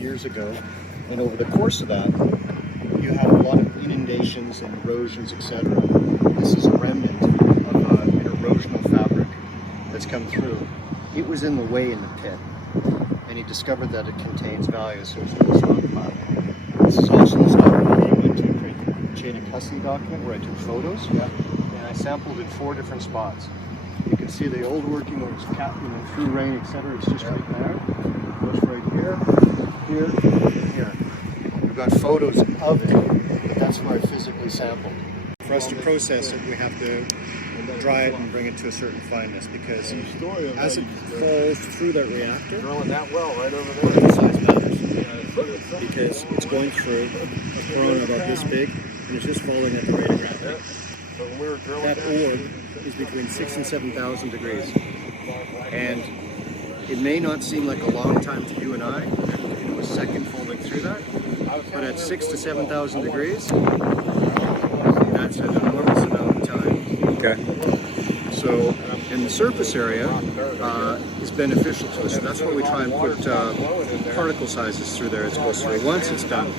years ago, and over the course of that, you have a lot of inundations and erosions, etc. This is a remnant of an erosional fabric that's come through. It was in the way in the pit, and he discovered that it contains value, so it's in the stockpile. This is also the stockpile I went to create the chain of custody document where I took photos, and I sampled in 4 different spots. You can see the old working where it's through rain, etc. It's just right there. It goes right here, here, and here. We've got photos of it, but that's where I physically sampled. For us to process it, we have to dry it and bring it to a certain fineness, because as it falls through that reactor, Drilling that well right over the there. size matters. Because it's going through a corona about this big, and it's just falling at the rate of gravity. So when we were drilling That ore is between 6,000 and 7,000 degrees. And it may not seem like a long time to you and I, a second falling through that, but at 6,000 to 7,000 degrees, that's an enormous amount of time. Okay. So, and the surface area is beneficial to us. So that's why we try and put particle sizes through there as it goes through. Once it's done,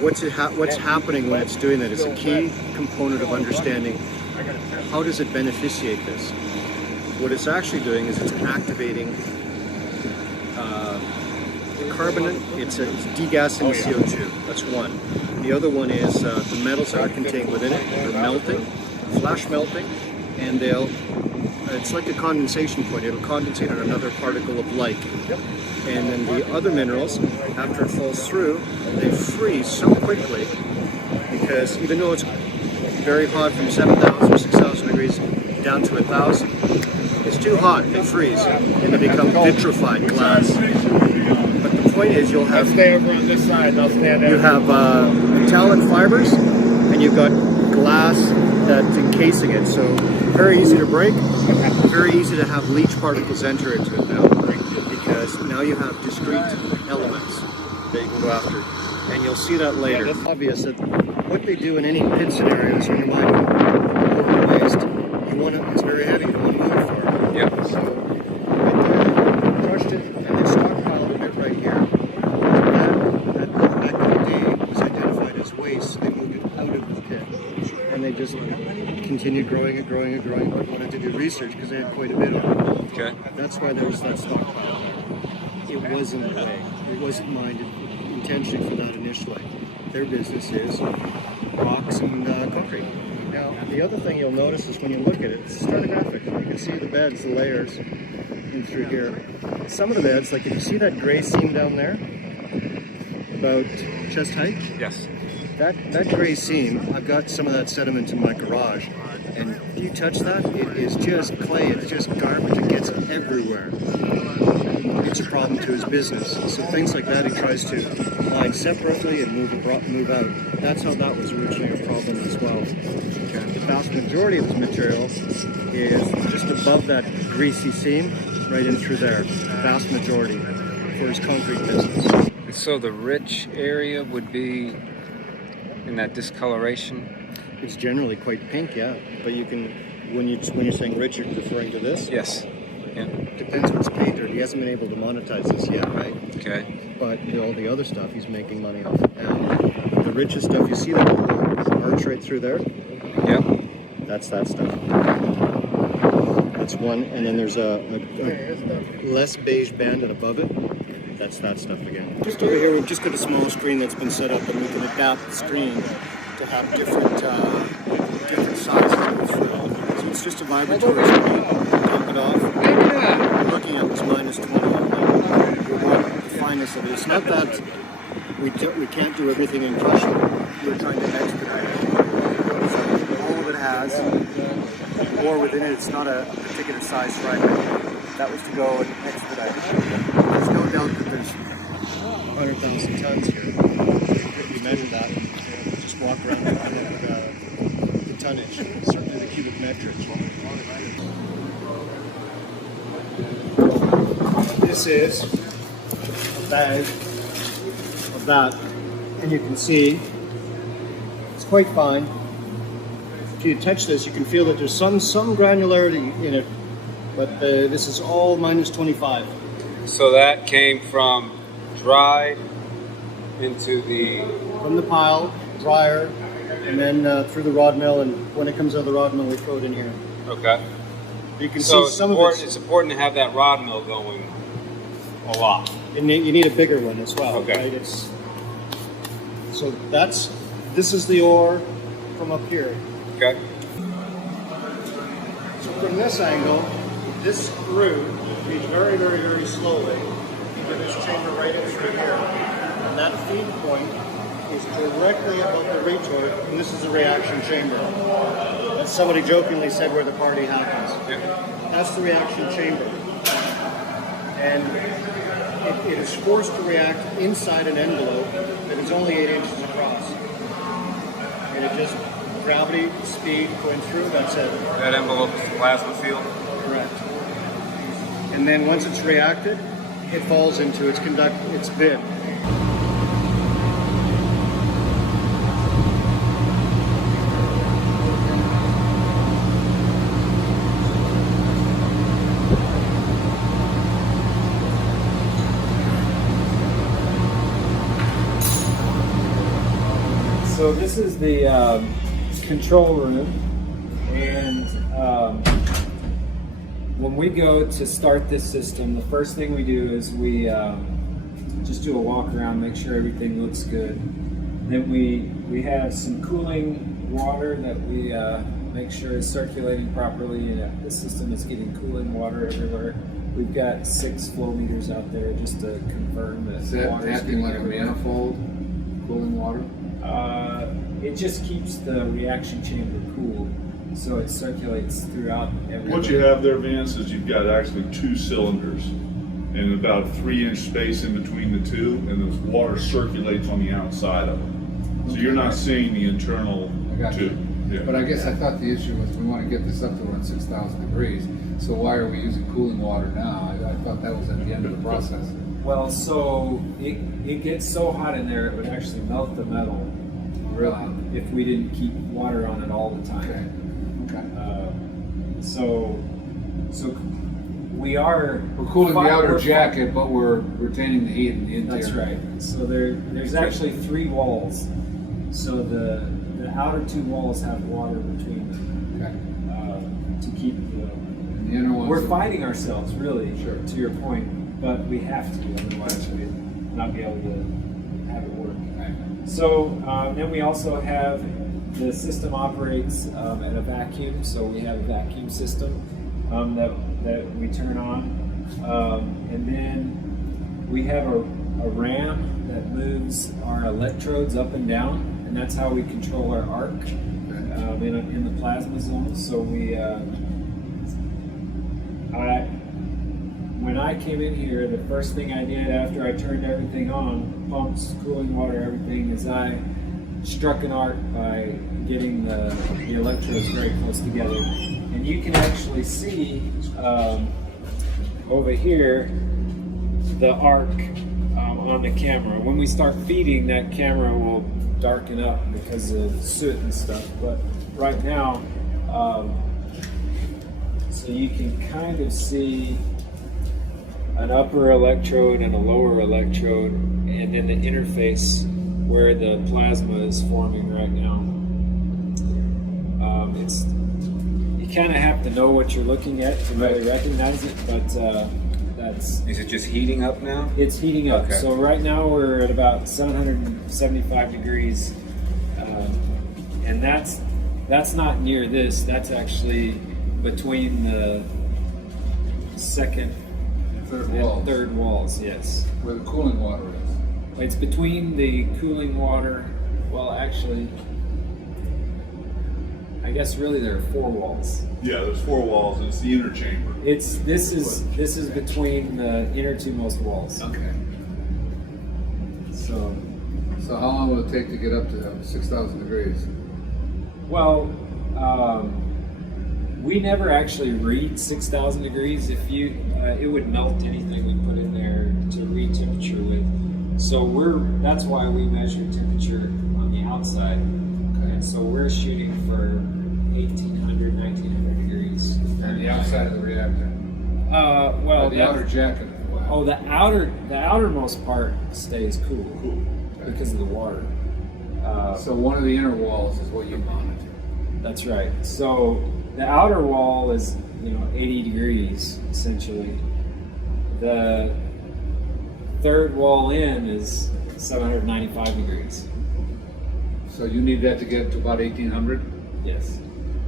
what's happening when it's doing that is a key component of understanding how does it beneficiate this. What it's actually doing is it's activating the carbonate, it's degassing the CO2, that's one. The other one is the metals that are contained within it, they're melting, flash melting, and it's like a condensation point, it'll condensate on another particle of light. And then the other minerals, after it falls through, they freeze so quickly, because even though it's very hot from 7,000 or 6,000 degrees down to 1,000, it's too hot, they freeze, and they become vitrified glass. But the point is, you'll have... I'll stay over on this side, I'll stand You have metallic fibers, and you've got glass that's encasing it, so very easy to break, very easy to have leach particles enter into it now, because now you have discrete elements that you can go after, and you'll see that later. It's obvious that what they do in any pit scenario is when you're mining over waste, it's very heavy, you don't want to move it far. Yeah. So right there, crushed it, and then stockpiled it right here. That back in the day was identified as waste, so they moved it out of the pit. And they just continued growing it, but wanted to do research because they had quite a bit of it. Okay. That's why there was that stockpile there. It wasn't the way. It wasn't minded intentionally for that initially. Their business is rocks and concrete. Now, the other thing you'll notice is when you look at it, it's stratigraphic. You can see the beds, the layers in through here. Some of the beds, like if you see that gray seam down there, about chest height? Yes. That gray seam, I've got some of that sediment in my garage, and if you touch that, it is just clay, it's just garbage, it gets everywhere. It's a problem to his business. So things like that, he tries to mine separately and move out. That's how that was originally a problem as well. Okay. The vast majority of his material is just above that greasy seam, right in through there. Vast majority for his concrete business. So the rich area would be in that discoloration? It's generally quite pink, yeah. But you can, when you're saying rich, you're referring to this? Yes. Yeah. Depends what's painted. He hasn't been able to monetize this yet, right? Okay. But all the other stuff he's making money off. And the richest stuff, you see that arch right through there? Yep. That's that stuff. That's one, and then there's a less beige band and above it. That's that stuff again. Just over here, we've just got a small screen that's been set up, and we can adapt the screen to have different sizes of the fluid. So it's just a vibratory screen. Top it off. We're looking at was minus 20. We want the fineness of it. It's not that we can't do everything in crushing. We're trying to expedite it. So all of it has, or within it, it's not a particular size striker. That was to go and expedite it. There's no doubt that there's 100,000 tons here. If you measure that and just walk around and look at the tonnage, certainly the cubic metric. This is a bag of that, and you can see it's quite fine. If you touch this, you can feel that there's some granularity in it. But this is all minus 25. So that came from dried into the. From the pile, dryer, and then through the rod mill, and when it comes out of the rod mill, we throw it in here. Okay. You can So see some of it's important to have that rod mill going a lot. You need a bigger one as well, Okay. right? So this is the ore from up here. Okay. So from this angle, this screw feeds very, very, very slowly into this chamber right in through here. And that feed point is directly above the retort, and this is the reaction chamber. As somebody jokingly said where the party happens. Yeah. That's the reaction chamber. And it is forced to react inside an envelope that is only 8 inches across. And it just, gravity, speed, going through, that's it. That envelope is the plasma field. Correct. And then once it's reacted, it falls into its bid. So this is the control room, and when we go to start this system, the first thing we do is we just do a walk around, make sure everything looks good. Then we have some cooling water that we make sure is circulating properly, and the system is getting cooling water everywhere. We've got 6 flow meters out there just to confirm that Is that water is acting like a everywhere. manifold, cooling water? It just keeps the reaction chamber cool, so it circulates throughout everything. What you have there, Vance, is you've got actually 2 cylinders and about a 3-inch space in between the two, and the water circulates on the outside of them. So you're not seeing the internal I got you. tube. Yeah. But I guess I thought the issue was we want to get this up to around 6,000 degrees. So why are we using cooling water now? I thought that was at the end of the process. Well, so it gets so hot in there it would actually melt the metal. Really? If we didn't keep water on it all the time. Okay. So we are. We're cooling the outer we're- jacket, but we're retaining the heat in the interior. That's right. So there's actually 3 walls. So the outer 2 walls have water between them Okay. to keep the. And the inner ones. We're fighting ourselves, really, Sure. to your point, but we have to, otherwise we'd not be able to have it work. Okay. So then we also have the system operates at a vacuum, so we have a vacuum system that we turn on, and then we have a ram that moves our electrodes up and down, and that's how we control our arc in the plasma zone. So when I came in here, the first thing I did after I turned everything on, pumps, cooling water, everything, is I struck an arc by getting the electrodes very close together. And you can actually see over here the arc on the camera. When we start feeding, that camera will darken up because of soot and stuff. But right now, so you can kind of see an upper electrode and a lower electrode, and then the interface where the plasma is forming right now. You kind of have to know what you're looking at to really recognize it, but Is it just heating up now? it's heating up. Okay. So right now we're at about 775 degrees, and that's not near this. That's actually between the second Third and walls. third walls. Yes. Where the cooling water is. It's between the cooling water. Well, actually, I guess really there are 4 walls. Yeah, there's 4 walls, and it's the inner chamber. This is between the inner 2 most walls. Okay. So, So how long will it take to get up to 6,000 degrees? well, we never actually read 6,000 degrees. If you, it would melt anything we put in there to read temperature with. So that's why we measure temperature on the outside. Okay. And so we're shooting for 1,800, 1,900 degrees. And the outside of the reactor. Well, The outer jacket. Oh, the outermost part stays cool because of the water. So one of the inner walls is what you mounted. That's right. So the outer wall is 80 degrees essentially. The third wall in is 795 degrees. So you need that to get to about 1800? Yes.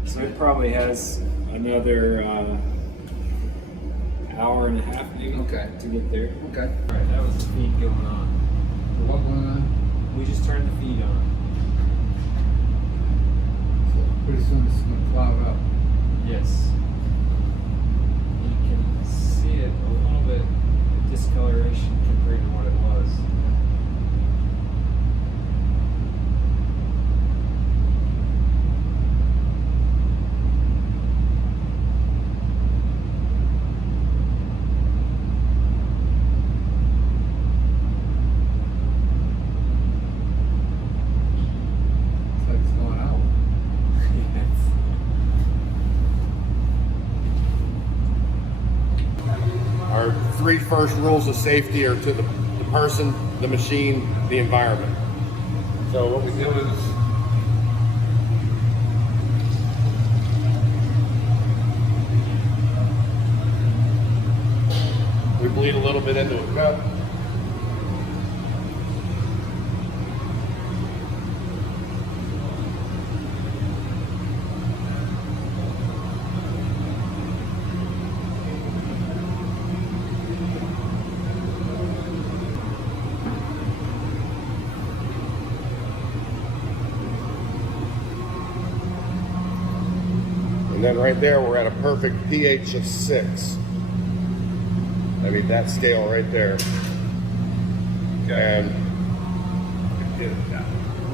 So it probably has another hour and a half maybe Okay. to get there. Okay. All right, that was the feed going on. What going on? We just turned the feed on. So pretty soon it's going to cloud up. Yes. You can see it a little bit, the discoloration compared to what it was. It's like it's going out. Our three first rules of safety are to the person, the machine, the environment. So what we do is we bleed a little bit into a cup. And then right there, we're at a perfect pH of 6. I mean, that scale right there. And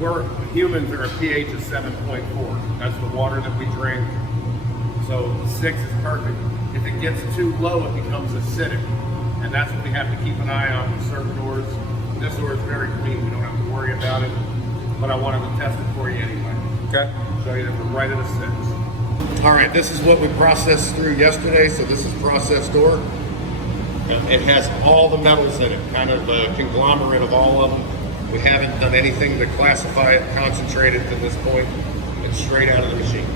we're humans are a pH of 7.4. That's the water that we drink. So 6 is perfect. If it gets too low, it becomes acidic. And that's what we have to keep an eye on with certain ores. This ore is very clean. We don't have to worry about it. But I wanted to test it for you anyway. Okay. Show you that we're right at a 6. All right, this is what we processed through yesterday. So this is processed ore. It has all the metals in it, kind of a conglomerate of all of them. We haven't done anything to classify it, concentrate it to this point. It's straight out of the machine.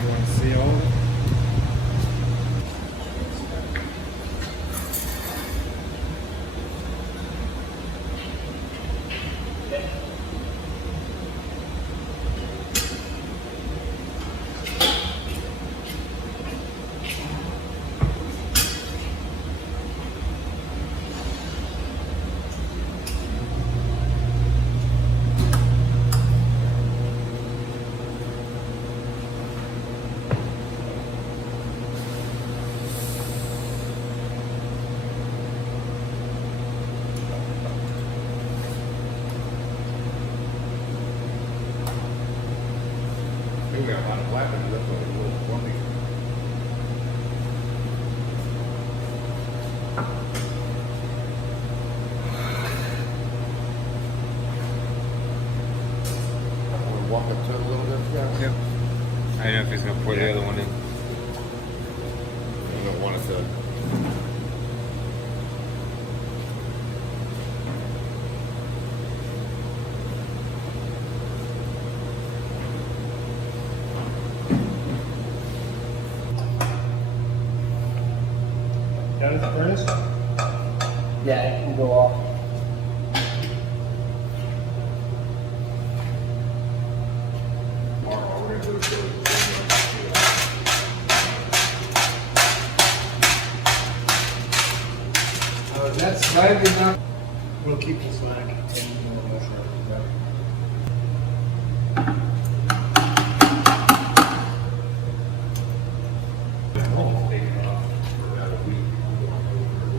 You want to see all of it? Walk up to it a little bit, yeah. Yep. I don't know if he's gonna pour the other one in. You don't want it to. Down at the furnace? Yeah, it can go off. That's slightly not. We'll keep the slack.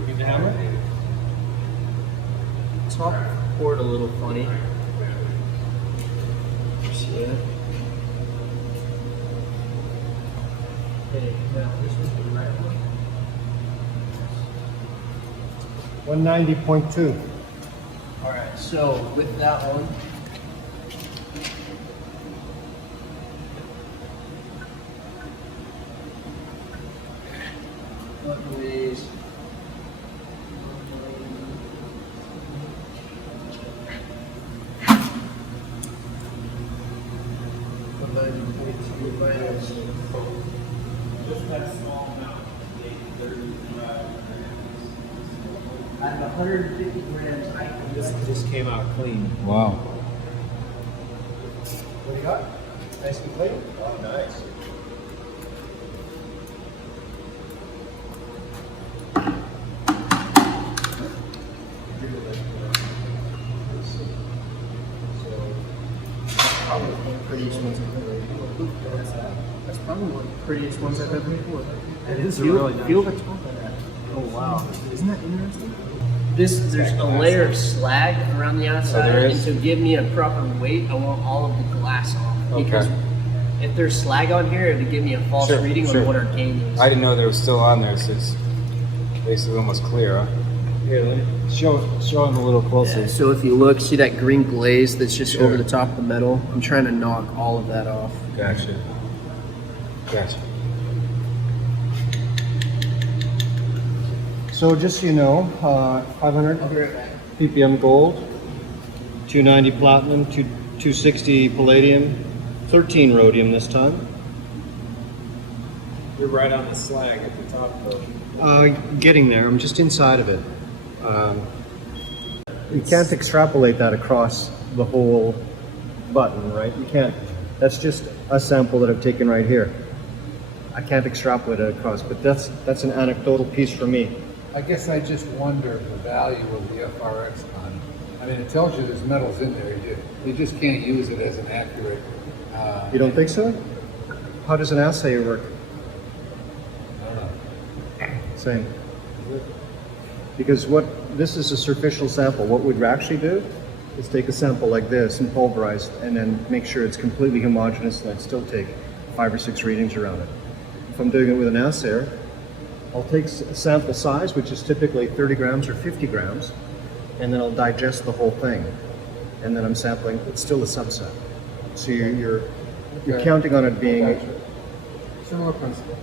Need the hammer? port a little funny. See that? Okay, now this was the right one. 190.2. All right, so with that one, what weighs? Minus. At 150 grams, I can This just came out clean. Wow. What do you got? Nice and clean? Oh, nice. probably one of the prettiest ones I've ever poured. That's probably one of the prettiest ones I've ever poured. It is Feel, really nice. feel the top of that. Oh wow. Isn't that interesting? There's a layer of slag around the outside, there and is? to give me a proper weight, I want all of the glass off. Because Okay. if there's slag on here, it'd give me a false Sure, reading sure. on what our cane is. I didn't know they were still on there, so it's basically almost clear, huh? Here, let me show them a little closer. Yeah, so if you look, see that green glaze that's just Sure. over the top of the metal? I'm trying to knock all of that off. Gotcha. Gotcha. So just so you know, 500 ppm gold, 290 platinum, 260 palladium, 13 rhodium this time. You're right on the slag at the top, though. Getting there, I'm just inside of it. You can't extrapolate that across the whole button, right? You can't. That's just a sample that I've taken right here. I can't extrapolate it across, but that's an anecdotal piece for me. I guess I just wonder the value of the FRX on it. I mean, it tells you there's metals in there. You just can't use it as an accurate. You don't think so? How does an assay work? I don't know. Same. Because this is a superficial sample. What we'd actually do is take a sample like this and pulverize and then make sure it's completely homogeneous, and I'd still take 5 or 6 readings around it. If I'm doing it with an assayer, I'll take a sample size, which is typically 30 grams or 50 grams, and then I'll digest the whole thing. And then I'm sampling, it's still a subset. So you're Okay. counting on it being Gotcha. Similar principle.